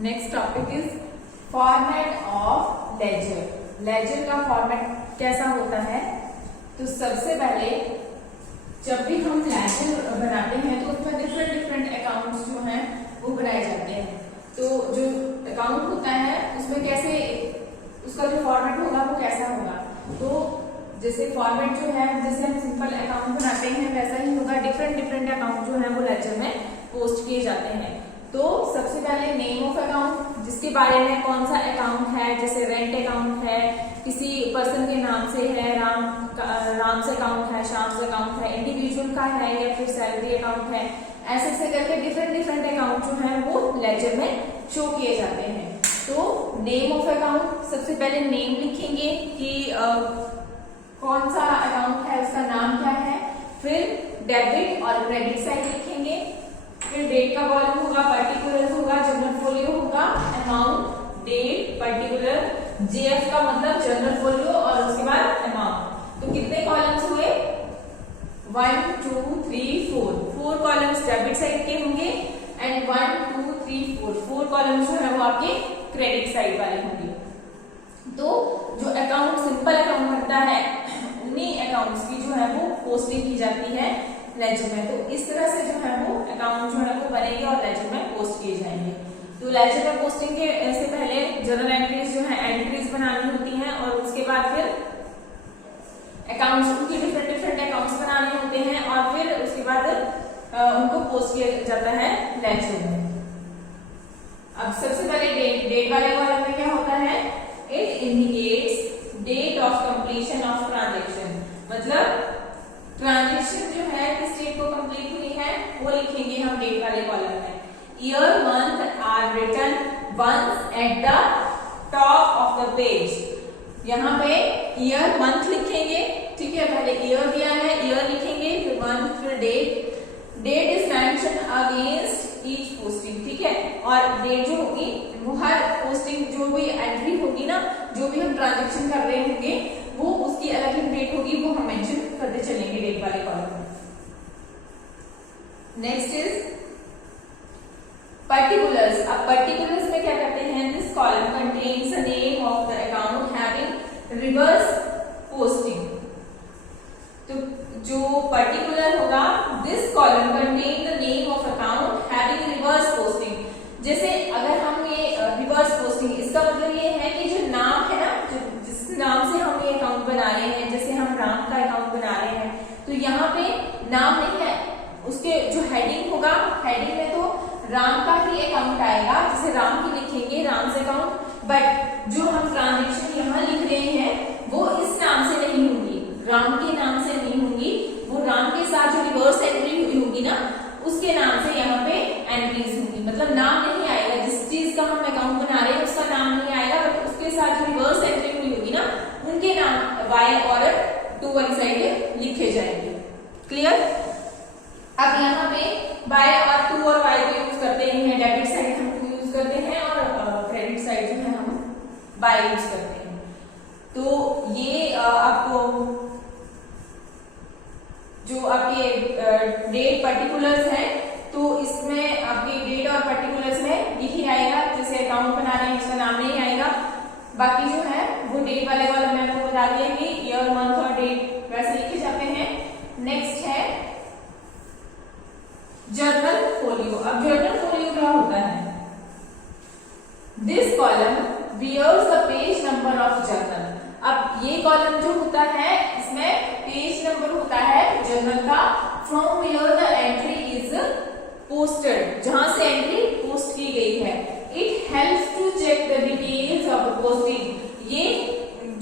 Next topic is format of ledger. Ledger का format कैसा होता है? तो सबसे पहले जब भी हम लेजर बनाते हैं तो उसमें डिफरेंट डिफरेंट अकाउंट्स जो हैं वो बनाए जाते हैं। तो जो अकाउंट होता है उसमें कैसे उसका जो फॉर्मेट होगा वो कैसा होगा, तो जैसे फॉर्मेट जो है जैसे हम सिंपल अकाउंट बनाते हैं वैसा ही होगा। डिफरेंट डिफरेंट अकाउंट जो है वो लेजर में पोस्ट किए जाते हैं। तो सबसे पहले नेम ऑफ अकाउंट, जिसके बारे में कौन सा अकाउंट है, जैसे रेंट अकाउंट है, किसी पर्सन के नाम से है, राम से अकाउंट है, श्याम से अकाउंट है, इंडिविजुअल का है या फिर सैलरी अकाउंट है, ऐसे ऐसे करके डिफरेंट डिफरेंट अकाउंट जो है वो लेजर में शो किए जाते हैं। तो नेम ऑफ अकाउंट, सबसे पहले नेम लिखेंगे कि कौन सा अकाउंट है उसका नाम क्या है, फिर डेबिट और क्रेडिट साइड लिखेंगे, फिर डेट का कॉलम होगा, पर्टिकुलर होगा, जनरल फोलियो होगा, अमाउंट, डेट, पर्टिकुलर, जेएफ का मतलब जनरल फोलियो और उसके बाद अमाउंट। तो कितने कॉलम्स हुए? 1 2 3 4 कॉलम्स डेबिट साइड के होंगे एंड 1 2 3 4 कॉलम्स जो है वो आपके क्रेडिट साइड वाले होंगे। तो जो अकाउंट सिंपल अकाउंट बनता है उन्हीं अकाउंट्स की जो है वो पोस्टिंग की जाती है लेजर में। तो इस तरह से जो है वो अकाउंट जो है वो बनेंगे और लेजर में पोस्ट किए जाएंगे। तो लेजर में पोस्टिंग के से पहले जर्नल एंट्रीज जो है एंट्रीज बनानी होती हैं और उसके बाद फिर अकाउंट्स उनके डिफरेंट डिफरेंट अकाउंट्स बनाने होते हैं और फिर उसके बाद उनको पोस्ट किया जाता है लेजर में। अब सबसे पहले डेट वाले कॉलम में क्या होता है? It indicates date of completion of transaction, मतलब ट्रांजैक्शन जो है किस डेट को कंप्लीट हुई है वो लिखेंगे हम डेट वाले कॉलम में। Year month are written once at the top of the page. यहाँ पे ईयर मंथ लिखेंगे, ठीक है, पहले ईयर दिया है, ईयर लिखेंगे, फिर मंथ, फिर date. Date is mention against each posting, ठीक है, और डेट जो होगी वो हर पोस्टिंग जो भी एंट्री होगी ना, जो भी हम ट्रांजैक्शन कर रहे होंगे वो उसकी अलग अलग डेट होगी, वो हम मेंशन करते चलेंगे डेट वाले कॉलम में। Next is particulars. अब पर्टिकुलर्स में क्या करते हैं? This column contains the name of the account having reverse posting. तो जो पर्टिकुलर होगा, this column contain the name of account having reverse posting. जैसे अगर हम ये रिवर्स पोस्टिंग, इसका मतलब ये है कि जो नाम है ना, जिस नाम से हम ये अकाउंट बना रहे हैं, जैसे हम राम का अकाउंट बना रहे हैं तो यहाँ पे नाम नहीं है, उसके जो हेडिंग होगा, हेडिंग में तो राम का ही अकाउंट आएगा, जैसे राम की लिखेंगे राम से अकाउंट, बट जो हम ट्रांजैक्शन यहाँ लिख रहे हैं वो इस नाम से नहीं होगी, राम के नाम से नहीं होगी, वो राम के साथ जो रिवर्स एंट्री हुई होगी ना उसके नाम से यहाँ पे एंट्रीज होंगी, मतलब नाम नहीं आएगा, जिस चीज का हम अकाउंट बना रहे हैं उसका नाम नहीं आएगा, बट उसके साथ जो रिवर्स एंट्री हुई होगी ना उनके नाम वाई और टू वाली साइड लिखे जाएंगे। क्लियर? अब यहाँ पे बाय और टू और वाई को यूज करते हैं, डेबिट साइड हम टू यूज करते हैं और क्रेडिट साइड जो है हम बाय यूज करते हैं। तो ये आपको जो आपके डेट पर्टिकुलर्स है तो इसमें आपके डेट और पर्टिकुलर्स में यही आएगा, जैसे अकाउंट बना रहे हैं उसका नाम नहीं आएगा, बाकी जो है वो डेट वाले वाला मैं आपको बता दिया कि ईयर मंथ और डेट वैसे लिखे जाते हैं। नेक्स्ट है जर्नल फोलियो। अब जर्नल फोलियो क्या होता है? This column bears the page number of journal. अब ये कॉलम जो होता है इसमें पेज नंबर होता है जर्नल का, from where the entry is posted, जहां से एंट्री पोस्ट की गई है। It helps to check the details of the posting. ये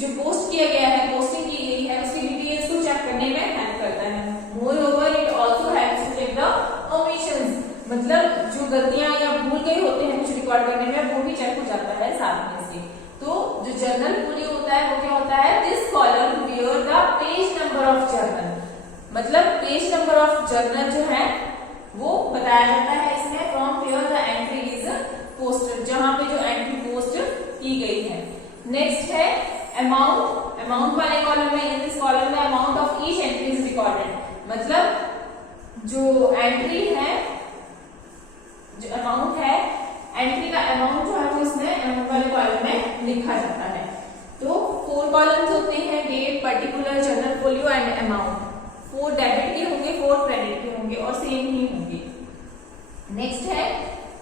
जो पोस्ट किया गया है, पोस्टिंग की गई है, उसकी डिटेल्स को चेक करने में हेल्प करता है। Moreover it also helps to check the omissions, मतलब जो गलतियां या भूल गए होते हैं कुछ रिकॉर्ड करने में वो भी चेक हो जाता है साथ में इसके। तो जो जर्नल फोलियो होता है वो क्या होता है? This column bear the page number of journal, मतलब पेज नंबर ऑफ जर्नल जो है वो बताया जाता है इसमें, from where the entry is posted, जहां पे जो एंट्री पोस्ट की गई है। नेक्स्ट है अमाउंट। अमाउंट वाले कॉलम में, इन दिस कॉलम में amount of each entry is recorded, मतलब जो एंट्री है, जो अमाउंट है एंट्री का अमाउंट जो है वो इसमें अमाउंट वाले कॉलम में लिखा जाता है। तो 4 कॉलम्स होते हैं, date, particular, journal folio and amount. 4 debit के होंगे, 4 क्रेडिट के होंगे और सेम ही होंगे। नेक्स्ट है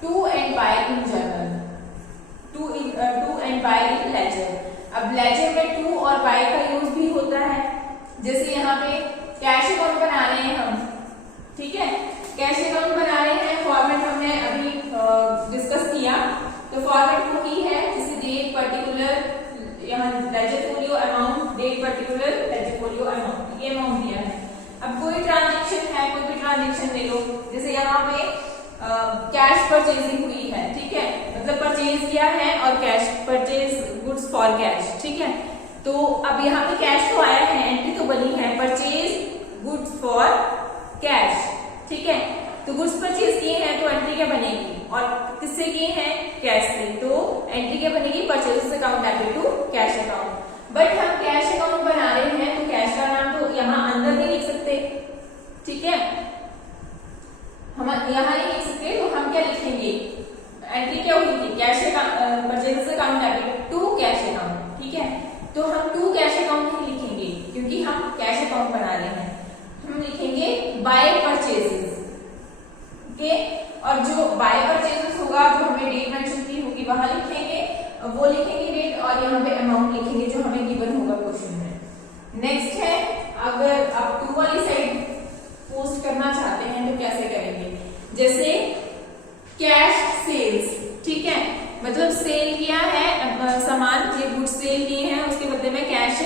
to and by in journal, to and by in ledger. अब लेजर में टू और बाय का यूज भी होता है। जैसे यहाँ पे कैश अकाउंट बना रहे हैं हम, ठीक है, कैश अकाउंट बना रहे हैं, फॉर्मेट हमने अभी डिस्कस किया, तो फॉर्मेट वही है जैसे डेट, पर्टिकुलर, यहाँ ledger folio, amount, date, particular, ledger folio, amount, ये अमाउंट दिया है। अब कोई ट्रांजेक्शन है, कोई भी ट्रांजेक्शन ले लो, जैसे यहाँ पे कैश परचेजिंग हुई है, ठीक है, मतलब परचेज किया है और cash purchase goods for cash, ठीक है। तो अब यहाँ पे कैश तो आया है, एंट्री तो बनी है परचेज गुड्स फॉर कैश, ठीक है। तो गुड्स परचेज किए हैं तो एंट्री क्या बनेगी, और किससे किए हैं, कैश से, तो एंट्री क्या बनेगी, purchase account debit to cash account. But हम कैश अकाउंट बना रहे हैं तो कैश का नाम तो यहाँ अंदर नहीं लिख सकते, ठीक है, हम यहाँ नहीं लिख सकते, तो हम क्या लिखेंगे, एंट्री क्या हुई थी, cash account, purchase account debit to cash account, ठीक है। तो हम टू कैश अकाउंट नहीं लिखेंगे क्योंकि हम कैश अकाउंट बना रहे हैं, हम लिखेंगे बाय परचेजेस, ओके। और जो बाय परचेजेस होगा, जो हमें डेट मेंशन की होगी वहां लिखेंगे, वो लिखेंगे डेट, और यहाँ पे अमाउंट लिखेंगे जो हमें गिवन होगा क्वेश्चन में। नेक्स्ट है, अगर आप टू वाली साइड पोस्ट करना चाहते हैं तो कैसे करेंगे, जैसे कैश सेल्स, ठीक है, मतलब सेल किया है सामान, ये गुड्स सेल किए हैं, उसके बदले में कैश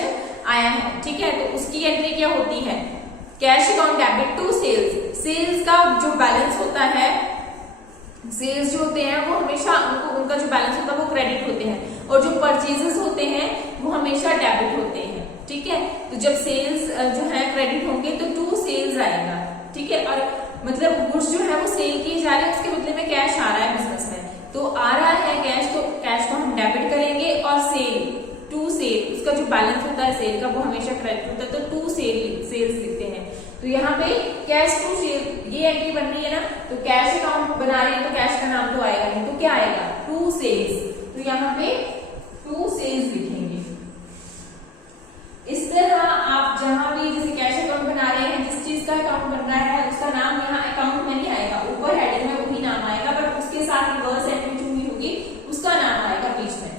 आया है, ठीक है, तो उसकी एंट्री क्या होती है, cash account debit to sales. Sales का जो बैलेंस होता है, सेल्स जो होते हैं वो हमेशा उनका जो बैलेंस होता है वो क्रेडिट होते हैं, और जो परचेजेस होते हैं वो हमेशा डेबिट होते हैं, ठीक है। तो जब सेल्स जो है क्रेडिट होंगे तो टू सेल्स आएगा, ठीक है, और मतलब गुड्स जो है वो सेल की जा रही है, उसके बदले में कैश आ रहा है बिजनेस में, तो आ रहा है कैश, तो कैश को हम डेबिट करेंगे, और सेल टू सेल, उसका जो बैलेंस होता है सेल का वो हमेशा क्रेडिट होता है, तो टू सेल्स लिखते हैं। तो यहाँ पे कैश टू सेल ये एंट्री बन रही है ना, तो कैश अकाउंट बना रहे हैं तो कैश का नाम तो आएगा नहीं, तो क्या आएगा, टू सेल्स, तो यहाँ पे टू सेल्स लिखेंगे। इस तरह आप जहां भी जैसे कैश अकाउंट बना रहे हैं, जिस चीज का अकाउंट बन रहा है उसका नाम यहाँ अकाउंट में नहीं आएगा, ऊपर हेडिंग में वही नाम आएगा, बट उसके साथ रिवर्स एंट्री जो हुई होगी उसका नाम आएगा बीच में।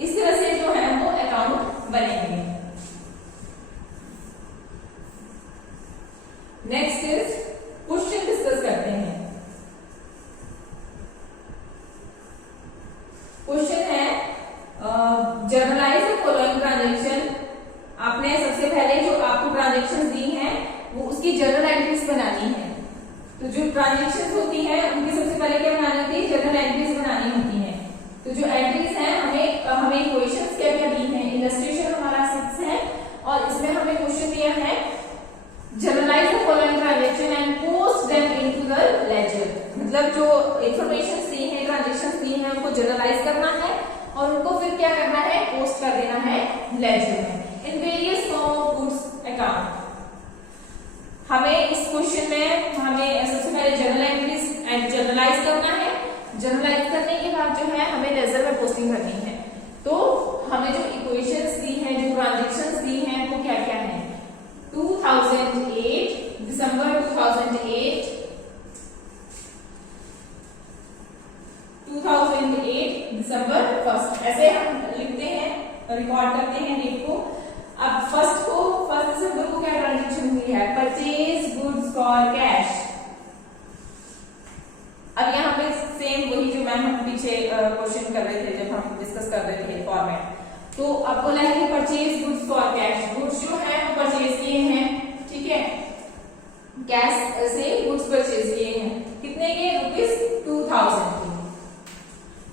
इस तरह से जो है वो अकाउंट बनेंगे। नेक्स्ट इज क्वेश्चन डिस्कस करते हैं। क्वेश्चन है जर्नलाइज द फॉलोइंग ट्रांजैक्शन। आपने सबसे पहले जो आपको ट्रांजैक्शन दी हैं वो उसकी जर्नल एंट्रीज बनानी है। तो जो ट्रांजैक्शन होती है उनकी सबसे पहले क्या बनानी होती है, जर्नल एंट्रीज बनानी होती है। तो जो एंट्रीज हैं हमें इक्वेशंस क्या क्या दी हैं, इलस्ट्रेशन हमारा 6 है, और इसमें हमें क्वेश्चन दिया है journalise the following transaction and post them into the ledger. मतलब जो इंफॉर्मेशन दी है, ट्रांजैक्शन दी है, उनको जर्नलाइज करना है और उनको फिर क्या करना है, पोस्ट कर देना है लेजर में in various form of goods account. हमें इस क्वेश्चन में हमें सबसे पहले जर्नल एंट्रीज जर्नलाइज करना है। जर्नलाइज करने के बाद जो है हमें लेजर में पोस्टिंग करनी है। तो हमें जो इक्वेशंस दी हैं, जो ट्रांजैक्शंस दी हैं, वो क्या क्या है, 2008 दिसंबर 2008 दिसंबर 1, ऐसे हम लिखते हैं, रिकॉर्ड करते हैं डेट को। अब फर्स्ट दिसंबर को क्या ट्रांजैक्शन हुई है, परचेज गुड्स फॉर कैश। अब यहाँ पे सेम वही जो मैम हम पीछे क्वेश्चन कर रहे थे जब हम डिस्कस कर रहे थे फॉर्मेट, तो अब बोला है कि purchase goods for cash, goods जो है वो परचेज किए हैं, ठीक है, कैश से गुड्स परचेज किए हैं, कितने के, ₹2000 के।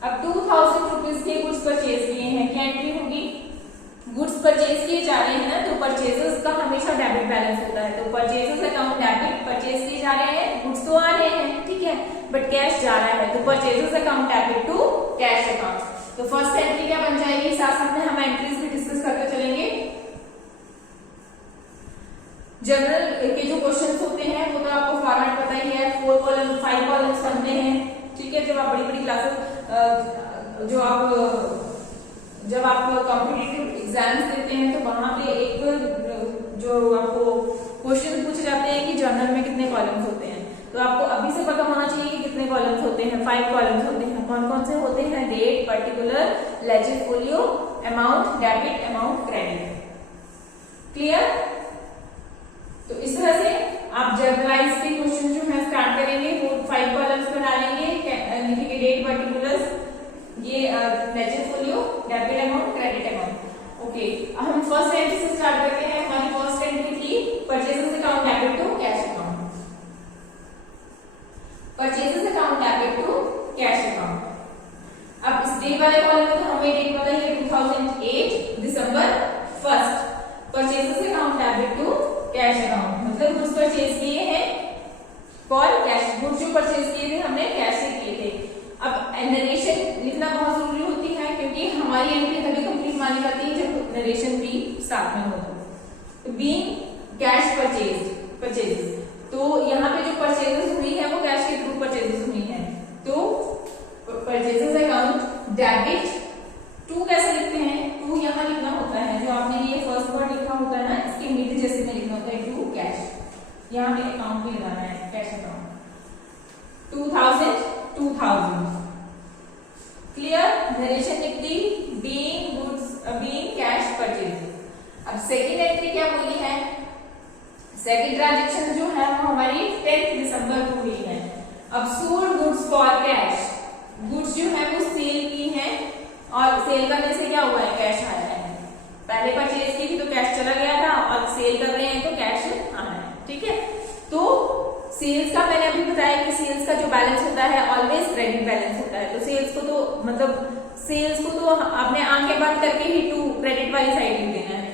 अब 2000 रुपीज के गुड्स परचेज किए हैं, क्या एंट्री होगी, गुड्स परचेज किए जा रहे हैं ना, तो परचेजेस का हमेशा डेबिट बैलेंस होता है, तो परचेजेस अकाउंट डेबिट, परचेज किए जा रहे हैं, गुड्स तो आ रहे हैं, ठीक है, बट कैश जा रहा है, तो purchases account debit to cash account. तो फर्स्ट एंट्री क्या बन जाएगी, साथ साथ में हम एंट्रीज भी डिस्कस करते चलेंगे। जनरल के जो क्वेश्चंस होते हैं वो तो आपको फॉर्मेट पता ही है, 4 कॉलम 5 कॉलम्स बनते हैं, ठीक है। है, जब आप बड़ी बड़ी क्लासेस जब आप कॉम्पिटिटिव एग्जाम्स देते हैं तो वहां पे एक जो आपको क्वेश्चन पूछे जाते हैं कि जर्नल में कितने कॉलम्स होते हैं, तो आपको अभी से पता होना चाहिए कि कितने कॉलम्स होते हैं। 5 कॉलम्स होते हैं। कौन कौन से होते हैं? Date, particular, ledger folio, amount, debit, amount, credit. Clear? तो इस तरह से आप जर्नलाइज के क्वेश्चन जो है स्टार्ट करेंगे, वो 5 कॉलम्स में डालेंगे, लिखेंगे डेट, पर्टिकुलर्स, ये ledger folio, debit amount, credit amount. Okay, अब हम फर्स्ट एंट्री से स्टार्ट करते हैं। हमारी फर्स्ट एंट्री थी purchases account debit to cash account. Purchases account debit to cash account. अब इस डेट वाले कॉलम में तो हमें डेट पता है 2008 दिसंबर 1। Purchases account debit to cash account मतलब गुड्स परचेज किए हैं फॉर कैश, गुड्स जो परचेज किए थे हमने कैश से किए थे। अब नरेशन लिखना बहुत जरूरी होती है क्योंकि हमारी एंट्री तभी कंप्लीट मानी जाती है जब नरेशन भी साथ में हो। तो बीइंग कैश परचेज, तो यहाँ पे जो परचेजेस हुई है वो कैश के थ्रू परचेजेस हुई है। तो परचेजेस अकाउंट डेबिट टू कैसे लिखते हैं? टू यहाँ लिखना होता है, जो आपने ये फर्स्ट वर्ड लिखा होता है ना, इसके मीटर जैसे में लिखना होता है टू कैश। यहाँ पे अकाउंट भी लगाना है, कैश अकाउंट 2000। क्लियर? नरेशन लिख दी being goods being cash purchase. अब सेकंड एंट्री क्या बोली है? सेकंड ट्रांजैक्शन जो है वो हमारी 10 दिसंबर को हुई है। अब sold goods for cash, goods जो है वो सेल की है और सेल करने से क्या हुआ है? कैश आया है। पहले परचेज की थी तो कैश चला गया था और सेल कर रहे हैं तो कैश आना है। ठीक है, तो सेल्स का मैंने अभी बताया कि सेल्स का जो बैलेंस होता है ऑलवेज क्रेडिट बैलेंस होता है। तो सेल्स को तो मतलब सेल्स को तो आपने आंखें बंद करके ही टू क्रेडिट वाली साइड लिख देना है।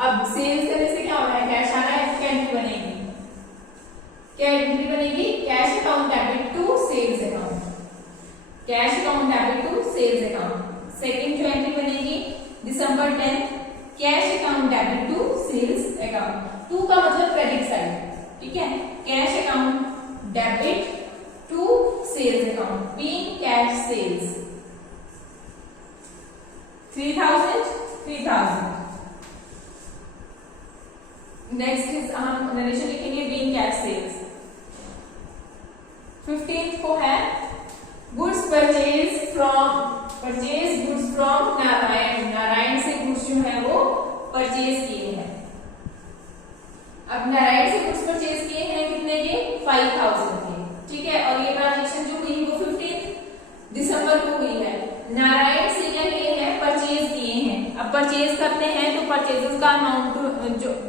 अब सेल्स करने से क्या हो रहा है? कैश आ रहा है, क्या एंट्री बनेगी? क्या एंट्री बनेगी? Cash account debit to sales account, cash account debit to sales account. Second जो एंट्री बनेगी दिसंबर 10, cash account debit to sales account. To का मतलब क्रेडिट साइड, ठीक है, cash account debit to sales account being cash sales 3000। Next is हम narration लिखेंगे being cash sales. 15th को है goods purchase goods from Narayan से गुड्स जो है वो परचेज किए हैं। अब नारायण से गुड्स परचेज किए हैं कितने के? 5000 के। ठीक है, और ये ट्रांजैक्शन जो हुई वो 15 दिसंबर को हुई है। नारायण से क्या किए हैं? परचेज किए हैं। अब परचेज करते हैं तो परचेजेस का अमाउंट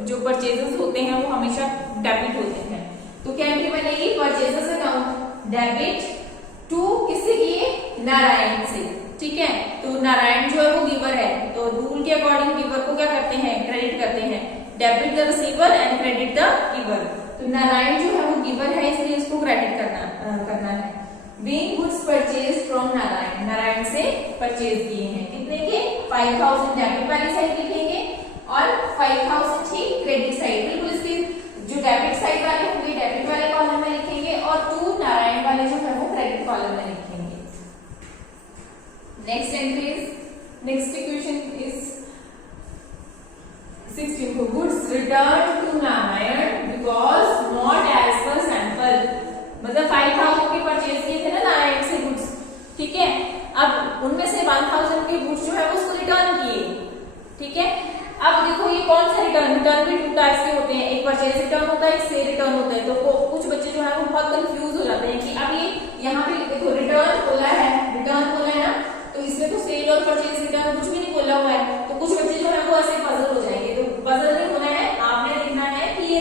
जो परचेजेस होते हैं वो हमेशा डेबिट होते हैं। तो क्या एंट्री बनेगी? परचेजेस अकाउंट डेबिट टू किससे किए? नारायण से। ठीक है, तो नारायण जो है वो गिवर है, तो रूल के अकॉर्डिंग गिवर को क्या करते हैं? क्रेडिट करते हैं। Debit the receiver and credit the giver. तो नारायण जो है वो गिवर है इसलिए इसको क्रेडिट करना है। Being goods purchase from Narayan से परचेज किए हैं कितने के? 5000 डेबिट वाली साइड लिखेंगे और 5000 ही क्रेडिट साइड। बिल्कुल इसकी जो डेबिट साइड वाले होंगे डेबिट वाले कॉलम में लिखेंगे और 2 नारायण वाले जो है वो क्रेडिट कॉलम में लिखेंगे। Next equation is 16 goods return to Narayan because not as per sample. मतलब 5000 के परचेज किए थे ना नारायण से गुड्स, ठीक है, अब उनमें से 1000 के गुड्स जो है वो उसको रिटर्न किए। ठीक है, अब देखो ये कौन सा रिटर्न भी 2 टाइप्स के होते हैं, एक परचेज रिटर्न होता है, एक सेल रिटर्न होता है। तो कुछ बच्चे जो है वो बहुत कंफ्यूज हो जाते हैं कि अब ये यहाँ पे देखो रिटर्न खोला है ना, तो इसमें तो सेल और परचेज रिटर्न कुछ भी नहीं खोला हुआ है। तो कुछ बच्चे जो है वो ऐसे पजल हो जाएंगे। तो पजल नहीं होना है, आपने लिखना है कि ये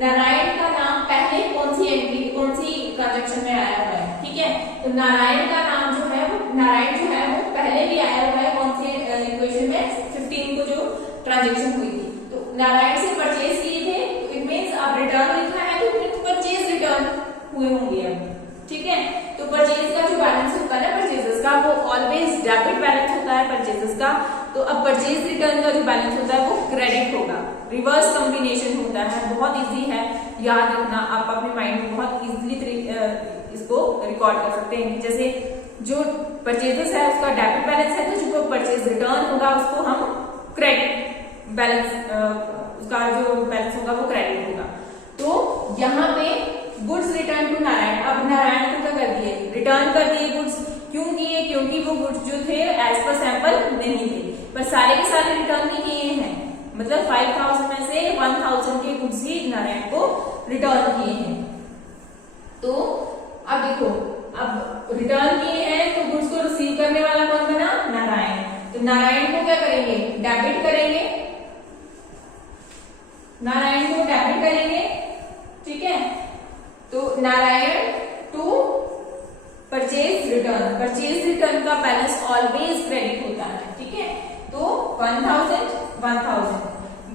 नारायण का नाम पहले कौन सी ट्रांजेक्शन में आया हुआ है। ठीक है, तो नारायण का नाम जो है वो नारायण जो है वो पहले भी आया हुआ है कौन सी इक्वेशन में? 15 को जो ट्रांजेक्शन हुई थी। तो नारायण से परचेज किए थे, तो इट मींस अब रिटर्न लिखा है तो इट परचेज रिटर्न हुए होंगे अब। ठीक है, तो परचेज का जो बैलेंस होता है ना परचेजेस का, वो ऑलवेज डेबिट बैलेंस होता है परचेजेस का। तो अब परचेज रिटर्न का जो बैलेंस होता है वो क्रेडिट होगा। रिवर्स कॉम्बिनेशन होता है, बहुत इजी है याद रखना, आप अपने माइंड में बहुत इजीली इसको रिकॉर्ड कर सकते हैं। जैसे जो परचेजेस है उसका डेबिट बैलेंस है, तो जो परचेज रिटर्न होगा उसको हम क्रेडिट बैलेंस, उसका जो बैलेंस होगा वो क्रेडिट होगा। तो यहाँ पे गुड्स रिटर्न टू नारायण, अब नारायण को क्या कर दिए, रिटर्न कर दिए गुड्स। क्यों किए, क्योंकि वो गुड्स जो थे एज पर सैंपल नहीं थे, पर सारे के सारे रिटर्न भी किए हैं, मतलब 5000 में से 1000 के गुड्स ही नारायण को रिटर्न किए हैं। तो अब देखो, अब रिटर्न किए हैं तो गुड्स को रिसीव करने वाला कौन बना, नारायण। तो नारायण को क्या करेंगे, डेबिट करेंगे, नारायण को डेबिट करेंगे, ठीक है। तो Narayan to purchase return, purchase return का बैलेंस ऑलवेज क्रेडिट होता है, ठीक है। तो 1000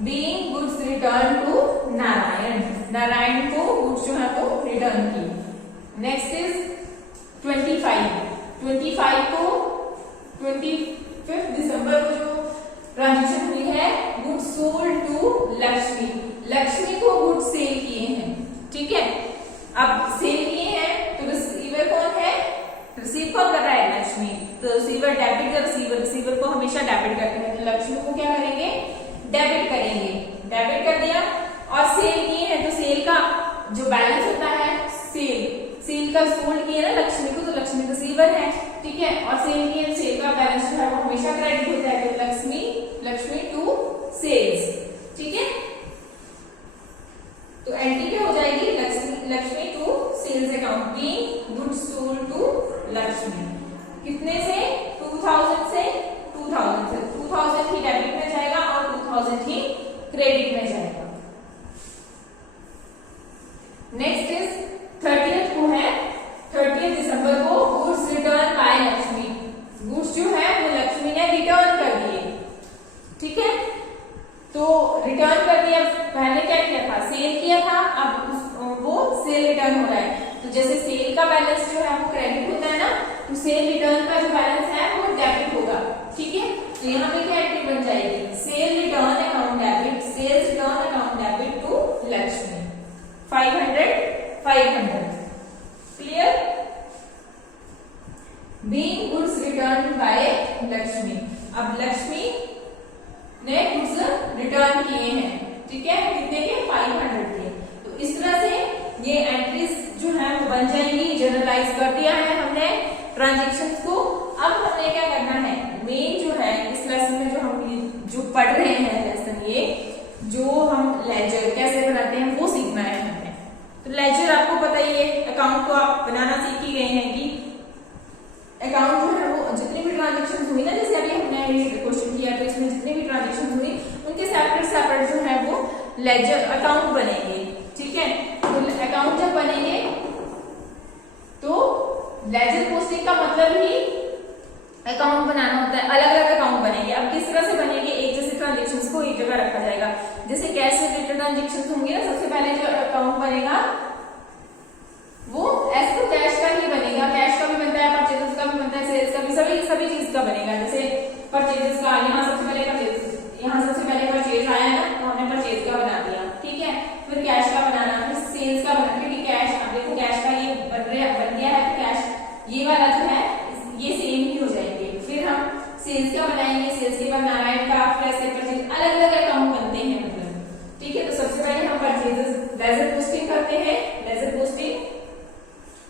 being goods return to Narayan, Narayan को गुड्स जो है वो रिटर्न की। नेक्स्ट इज 25 को 25 दिसंबर को जो ट्रांजेक्शन हुई है, goods sold to Lakshmi, Lakshmi को गुड्स सेल किए हैं, ठीक है। अब सेल किए हैं तो रिसीवर कौन है, रिसीव कौन कर रहा है, लक्ष्मी। तो रिसीवर डेबिट का रिसीवर को हमेशा डेबिट करते हैं, तो लक्ष्मी को क्या करेंगे, डेबिट करेंगे, डेबिट कर दिया। और सेल किए हैं तो सेल का जो बैलेंस होता है, सेल का सोल्ड किए ना लक्ष्मी को, तो लक्ष्मी रिसीवर है, ठीक है। और सेल किए, सेल का बैलेंस जो है वो हमेशा क्रेडिट होता है, तो लक्ष्मी टू सेल्स, ठीक है। तो एंट्री क्या हो जाएगी, Lakshmi to sales account, being goods sold to Lakshmi. कितने से, 2000 से 2000 ही डेबिट में जाएगा और 2000 ही क्रेडिट में जाएगा। नेक्स्ट इज 30th को है, 30 दिसंबर को goods return by Lakshmi, goods जो है वो लक्ष्मी ने रिटर्न कर दिए, ठीक है। तो रिटर्न कर दिया, पहले क्या किया था, सेल किया था, अब वो सेल रिटर्न हो रहा है। तो जैसे सेल का बैलेंस जो है वो क्रेडिट होता है ना, तो सेल रिटर्न का जो बैलेंस है वो डेबिट होगा, ठीक है। तो यहाँ पे क्या एंट्री बन जाएगी, sale return account debit, sales return account debit to Lakshmi, 500 clear. Being goods return by Lakshmi, अब लक्ष्मी ने गुड्स रिटर्न किए हैं, ठीक है, कितने के, 500 के। तो इस तरह से ये एंट्रीज जो है वो बन जाएंगी। जनरलाइज कर दिया है हमने ट्रांजेक्शंस को। अब हमने क्या करना है, मेन जो है इस लेसन में जो हम जो पढ़ रहे हैं लेसन, ये जो हम लेजर कैसे बनाते हैं वो सीखना है हमें। तो लेजर आपको पता ही है, अकाउंट को आप बनाना सीख ही गए हैं कि अकाउंट जो है वो जितनी भी ट्रांजेक्शन हुई ना, जैसे अभी हमने ये क्वेश्चन किया तो इसमें जितनी भी ट्रांजेक्शन हुई उनके सेपरेट जो है वो लेजर अकाउंट बनेंगे, ठीक है। तो अकाउंट जब बनेंगे तो लेजर पोस्टिंग का मतलब ही अकाउंट बनाना होता है, अलग अलग अकाउंट बनेंगे। अब किस तरह से बनेंगे, एक जैसे ट्रांजेक्शंस को एक जगह रखा जाएगा, जैसे कैश से रिलेटेड ट्रांजेक्शंस होंगे ना, सबसे पहले जो अकाउंट बनेगा वो एज पर कैश का ही बनेगा, कैश का भी बनता है, परचेजेस का भी बनता है, सेल्स का भी, सभी चीज का बनेगा। जैसे परचेजेस का, यहाँ सबसे पहले परचेज आया ना, तो हमने परचेज का बना दिया, ठीक है। फिर कैश का बनाना, फिर सेल्स का बनाना, क्योंकि कैश, अब देखो कैश का ये बन गया है, तो कैश ये वाला जो है ये सेम ही हो जाएंगे। फिर हम सेल्स का बनाएंगे, सेल्स के बाद नारायण का, फिर ऐसे परचेज, अलग अलग अकाउंट बनते हैं मतलब, ठीक है। तो सबसे पहले हम परचेजेस लेजर पोस्टिंग करते हैं, लेजर पोस्टिंग।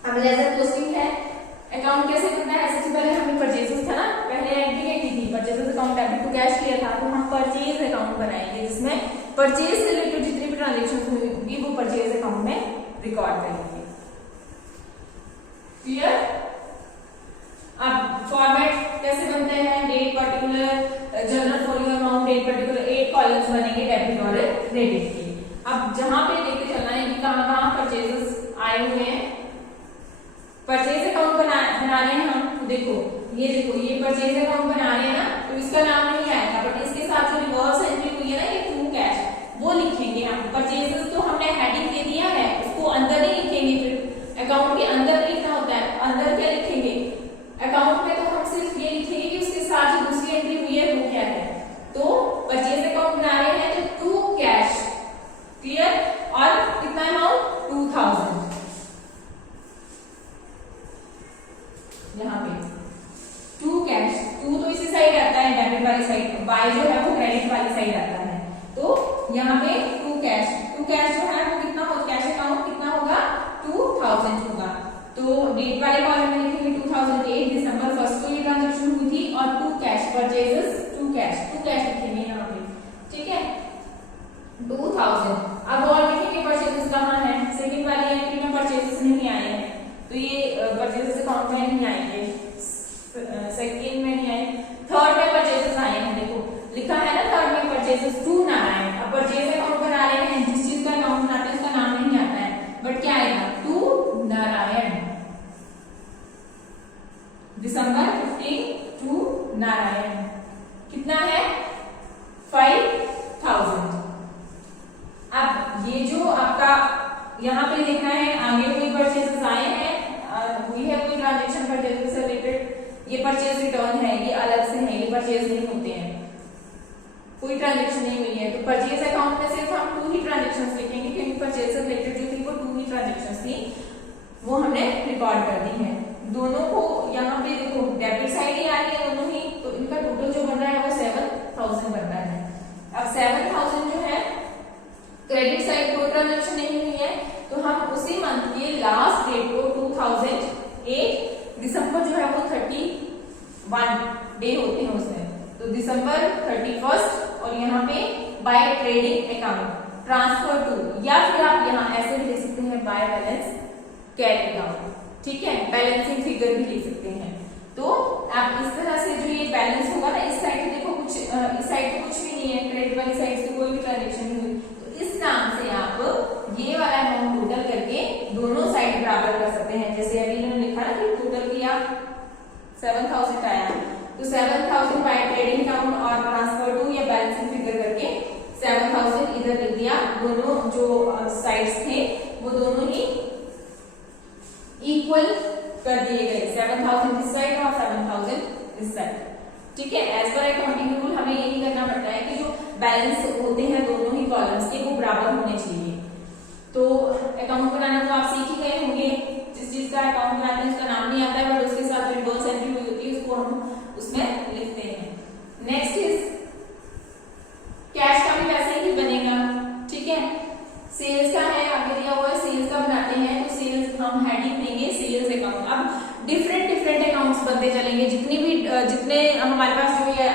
अब लेजर पोस्टिंग है, अकाउंट कैसे बनता है, सबसे पहले हमें परचेजेस था ना, पहले एंट्री क्या की थी, purchases account debit to cash किया था, तो हम परचेज अकाउंट बनाएंगे जिसमें परचेज से रिलेटेड जितनी भी ट्रांजेक्शन हुई होगी वो परचेज अकाउंट में रिकॉर्ड करेंगे, क्लियर। अब फॉर्मेट कैसे बनते हैं, date particular, journal folio amount, date particular, 8 columns बनेंगे डेबिट और क्रेडिट के। अब जहां पे देखते चलना है कि कहां परचेजेस आए हुए हैं, परचेज अकाउंट बना रहे हैं हम, देखो ये परचेज अकाउंट बना रहे हैं ना, तो इसका नाम नहीं आएगा, बट इसके साथ जो रिवर्स एंट्री हुई है ना, ये टू कैश, वो लिखेंगे हम। परचेजेस तो हमने हेडिंग दे दिया है, उसको अंदर नहीं लिखेंगे, फिर अकाउंट के अंदर लिखना होता है, अंदर क्या लिखेंगे, अकाउंट में तो हम सिर्फ ये लिखेंगे कि उसके साथ जो दूसरी एंट्री हुई है वो क्या है। तो परचेज अकाउंट बना रहे हैं तो टू कैश, क्लियर, और कितना अमाउंट, 2000, देखना है आगे कोई परचेजेस आए हैं, हुई है कोई ट्रांजेक्शन परचेज से रिलेटेड। ये परचेज रिटर्न है, ये अलग से है, ये परचेज नहीं होते हैं, कोई ट्रांजेक्शन नहीं हुई है। तो परचेज अकाउंट में सिर्फ हम 2 ही ट्रांजेक्शंस लिखेंगे, क्योंकि परचेज से रिलेटेड जो थी वो 2 ही ट्रांजेक्शंस थी, वो हमने रिकॉर्ड कर दी है। दोनों को यहाँ पे देखो डेबिट साइड ही आ रही है दोनों ही, तो इनका टोटल जो बन रहा है वो 7000 बन रहा है। अब 7000 जो है क्रेडिट साइड कोई ट्रांजेक्शन नहीं हुई है, तो हम उसी मंथ के लास्ट डेट को 2008 दिसंबर जो है वो 31 डे होते हैं उसमें, तो दिसंबर 31 और यहाँ पे by trading account transfer to, या फिर आप यहाँ ऐसे भी लिख सकते हैं बाय बैलेंस कैरी अकाउंट, ठीक है, बैलेंसिंग फिगर भी लिख सकते हैं। तो आप इस तरह से जो ये बैलेंस होगा ना, इस साइड देखो कुछ, इस साइड पे कुछ भी नहीं है, क्रेडिट वाली साइड से कोई भी ट्रांजेक्शन नहीं हुई, तो इस नाम से आप ये वाला अमाउंट टोटल करके दोनों साइड बराबर कर सकते हैं। जैसे अभी इन्होंने लिखा ना कि टोटल किया 7000 आया, तो 7000 बाय ट्रेडिंग अकाउंट और ट्रांसफर टू या बैलेंसिंग फिगर करके 7000 इधर लिख दिया। दोनों जो साइड्स थे वो दोनों ही इक्वल कर दिए गए, 7000 इस साइड और 7000 इस साइड, ठीक है। एज पर अकाउंटिंग रूल हमें यही करना पड़ता है कि जो बैलेंस होते हैं दोनों ही कॉलम्स के वो बराबर होने चाहिए। तो अकाउंट बनाना तो आप सीख ही गए होंगे, जिस चीज का अकाउंट बनाते हैं उसका नाम नहीं आता है, बट उसके साथ रिवर्स एंट्री हुई होती है उसको हम उसमें लिखते हैं। नेक्स्ट इज कैश का भी वैसे ही बनेगा, ठीक है। सेल्स का है, आगे दिया हुआ है सेल्स का बनाते हैं, तो सेल्स हम हेडिंग देंगे सेल्स अकाउंट। अब डिफरेंट अकाउंट्स बनते चलेंगे, जितने हमारे पास जो ये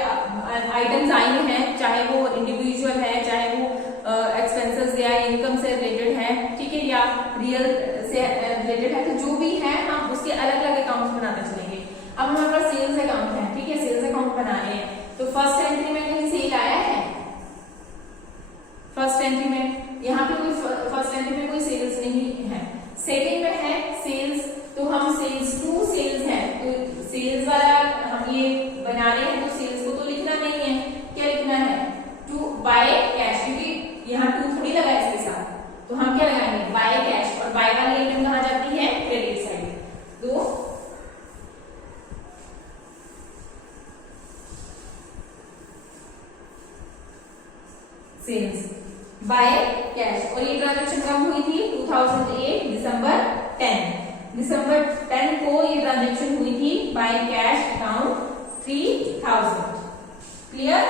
आइटम्स आई हैं, चाहे वो इंडिविजुअल है, चाहे वो एक्सपेंसेस या इनकम से रिलेटेड है, ठीक है, या रियल से रिलेटेड है, तो जो भी है हम उसके अलग अलग अकाउंट्स बनाते चलेंगे। अब हमारे पास सेल्स अकाउंट है, ठीक है, सेल्स अकाउंट बना रहे हैं, तो फर्स्ट एंट्री में कहीं सेल आया है, फर्स्ट एंट्री में यहाँ पे कोई फर्स्ट एंट्री में कोई सेल्स नहीं है। सेकंड में है सेल्स, तो हम सेल्स टू सेल्स है, तो सेल्स वाला हम ये बना रहे हैं, तो सेल्स को तो लिखना नहीं है, क्या लिखना है, टू बाय कैश, क्योंकि यहाँ टू थोड़ी लगा है इसके साथ, तो हम क्या लगाएंगे बाय कैश, और बाय वाली आइटम कहाँ जाती है क्रेडिट साइड। तो सेल्स बाय कैश, और ये ट्रांजेक्शन कब हुई थी 2008 दिसंबर 10 को ये ट्रांजेक्शन हुई थी बाय कैश अकाउंट 3000, क्लियर।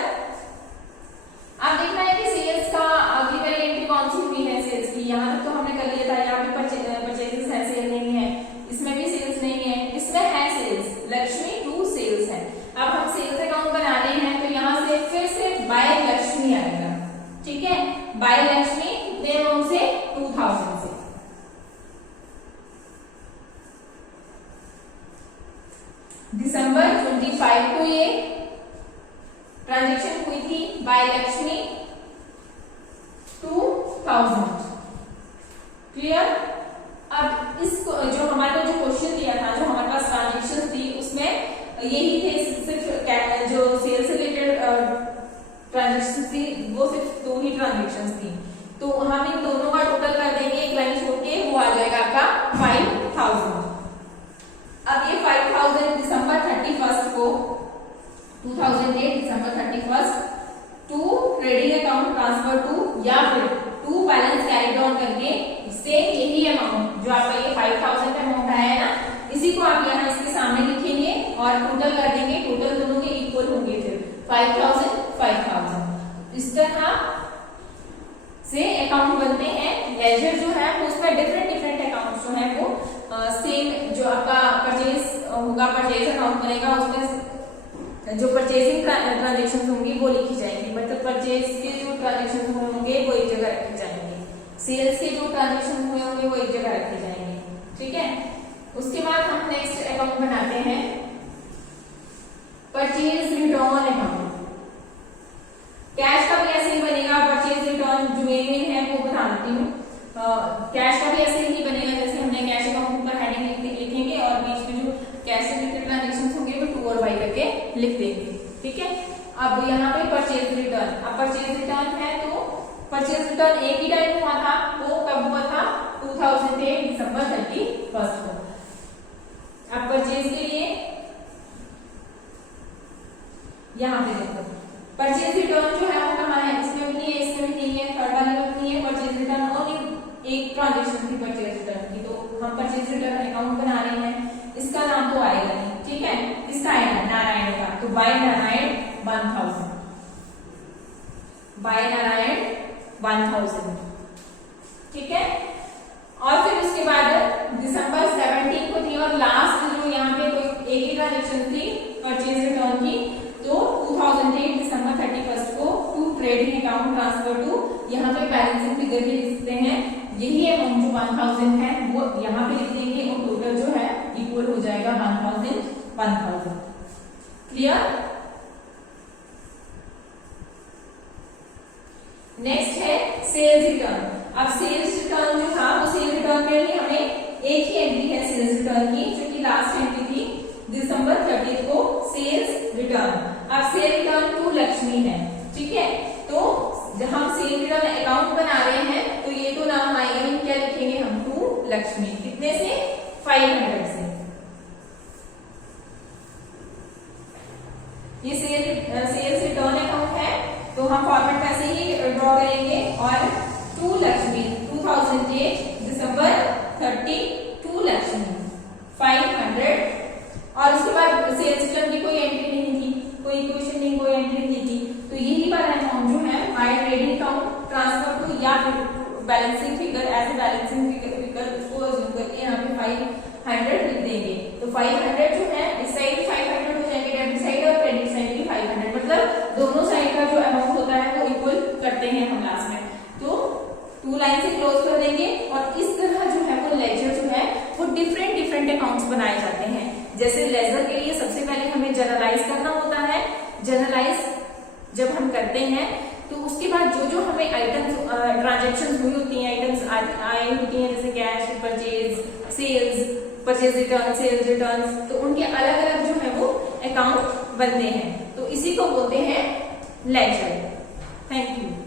अब देखना है कि सेल्स का अगली वाली एंट्री कौन सी हुई है सेल्स की, यहाँ तक तो हमने कर लिया था, यहाँ पे परचेजेस है, सेल नहीं है, इसमें भी सेल्स नहीं है, इसमें है सेल्स, लक्ष्मी टू सेल्स है। अब हम सेल्स अकाउंट बना रहे हैं, तो यहाँ से फिर से बाय लक्ष्मी आएगा, ठीक है, बाय लक्ष्मी कितने अमाउंट से 2000 से। दिसंबर 25 को ये ट्रांजेक्शन हुई थी बाय लक्ष्मी 2000, क्लियर। अब इसको जो हमारे को जो क्वेश्चन दिया था, जो हमारे पास ट्रांजेक्शन थी, उसमें यही थे सिर्फ जो सेल्स से रिलेटेड ट्रांजेक्शन थी, वो सिर्फ 2 ही ट्रांजेक्शन थी, तो हम इन दोनों का टोटल कर देंगे एक लाइन छोड़ के, वो आ जाएगा आपका 5000। अब ये 5000 दिसंबर 31 को 2008 दिसंबर 31 to trading account transfer to, या फिर टू बैलेंस कैरी ऑन करके सेम यही अमाउंट जो आपका ये 5000 का अमाउंट आया है ना, इसी को आप यहाँ इसके सामने लिखेंगे और टोटल कर देंगे, टोटल दोनों के इक्वल होंगे, फिर 5000 इस तरह से अकाउंट बनते हैं। लेजर जो है वो उसमें डिफरेंट अकाउंट्स जो है वो सेम, जो आपका परचेज होगा परचेज अकाउंट बनेगा, उसमें जो परचेजिंग ट्रांजेक्शन होंगी वो लिखी जाएंगी, मतलब परचेज के जो ट्रांजेक्शन होंगे वो एक जगह रखे जाएंगे, सेल्स के जो ट्रांजेक्शन हुए होंगे वो एक जगह रखे जाएंगे, ठीक है। उसके बाद हम नेक्स्ट अकाउंट बनाते हैं परचेज रिटर्न अकाउंट। कैश का भी ऐसे ही बनेगा, परचेज रिटर्न जो मेन है वो बता देती हूँ। कैश का भी ऐसे ही बनेगा, जैसे हमने कैश अकाउंट पर हेडिंग लिखेंगे और बीच में जो कैश से रिलेटेड ट्रांजेक्शन होंगे वो 2 और y करके लिख देंगे, ठीक है। अब यहाँ पे परचेज रिटर्न, अब परचेज रिटर्न है तो परचेज रिटर्न एक ही टाइम हुआ था, वो कब हुआ था 2008 दिसंबर 31 को। अब परचेज के लिए यहाँ पे देखो परचेज रिटर्न जो है वो कहाँ है, इसमें भी नहीं है, इसमें भी नहीं है, थर्ड वाले में भी नहीं है। परचेज रिटर्न ओनली एक ट्रांजेक्शन थी परचेज रिटर्न की, तो हम परचेज रिटर्न अकाउंट बना रहे हैं, इसका नाम तो आएगा नहीं, ठीक है। इसका आएगा नारायण का, तो बाय नारायण 1000, बाय नारायण 1000, ठीक है। और फिर उसके बाद दिसंबर 17 को थी, और लास्ट जो यहाँ पे कोई एक ही ट्रांजेक्शन थी परचेज रिटर्न की, तो 2008 दिसंबर 31 को to trading account transfer to, यहाँ पे बैलेंसिंग फिगर भी लिखते हैं, यही अमाउंट जो 1000 है वो यहाँ पे लिख देंगे, और टोटल जो है इक्वल हो जाएगा 1000। क्लियर। नेक्स्ट है सेल्स रिटर्न। अब सेल्स रिटर्न जो था वो सेल्स रिटर्न में भी हमें एक ही एंट्री है सेल्स रिटर्न की, जो कि लास्ट एंट्री थी दिसंबर 30 को सेल्स रिटर्न। अब सेल रिटर्न टू लक्ष्मी है, ठीक है। तो जब हम सेल रिटर्न अकाउंट बना रहे हैं तो ये तो नाम आएगा, हम क्या लिखेंगे, हम टू लक्ष्मी, कितने से 500 से। ये सेल्स रिटर्न अकाउंट है, तो हम फॉर्मेट ऐसे ही ड्रॉ करेंगे, और टू लक्ष्मी 2008 दिसंबर 30 टू लक्ष्मी 500, और उसके बाद सेल्स रिटर्न की कोई एंट्री नहीं थी, कोई इक्वेशन नहीं, कोई एंट्री नहीं थी, तो यही वाला अमाउंट जो है by trading account transfer to, या फिर balancing figure as a balancing figure उसको अज्यूम करके यहाँ पे 500 लिख देंगे। तो 500 जो है इस साइड 500 हो जाएंगे डेबिट साइड, और क्रेडिट साइड भी 500, मतलब दोनों साइड का जो अमाउंट होता है वो इक्वल करते हैं हम लास्ट में। तो टू लाइन से क्लोज कर देंगे, और इस तरह जो है वो लेजर जो है वो डिफरेंट अकाउंट्स बनाए जाते हैं। जैसे लेजर के लिए सबसे पहले हमें जनरलाइज करना होता है, जनरलाइज जब हम करते हैं तो उसके बाद जो जो हमें आइटम्स ट्रांजेक्शन हुई होती हैं, आइटम्स आई होती हैं, जैसे cash, purchase, sales, purchase return, sales return, तो उनके अलग अलग जो है वो अकाउंट बनते हैं, तो इसी को बोलते हैं लेजर। Thank you.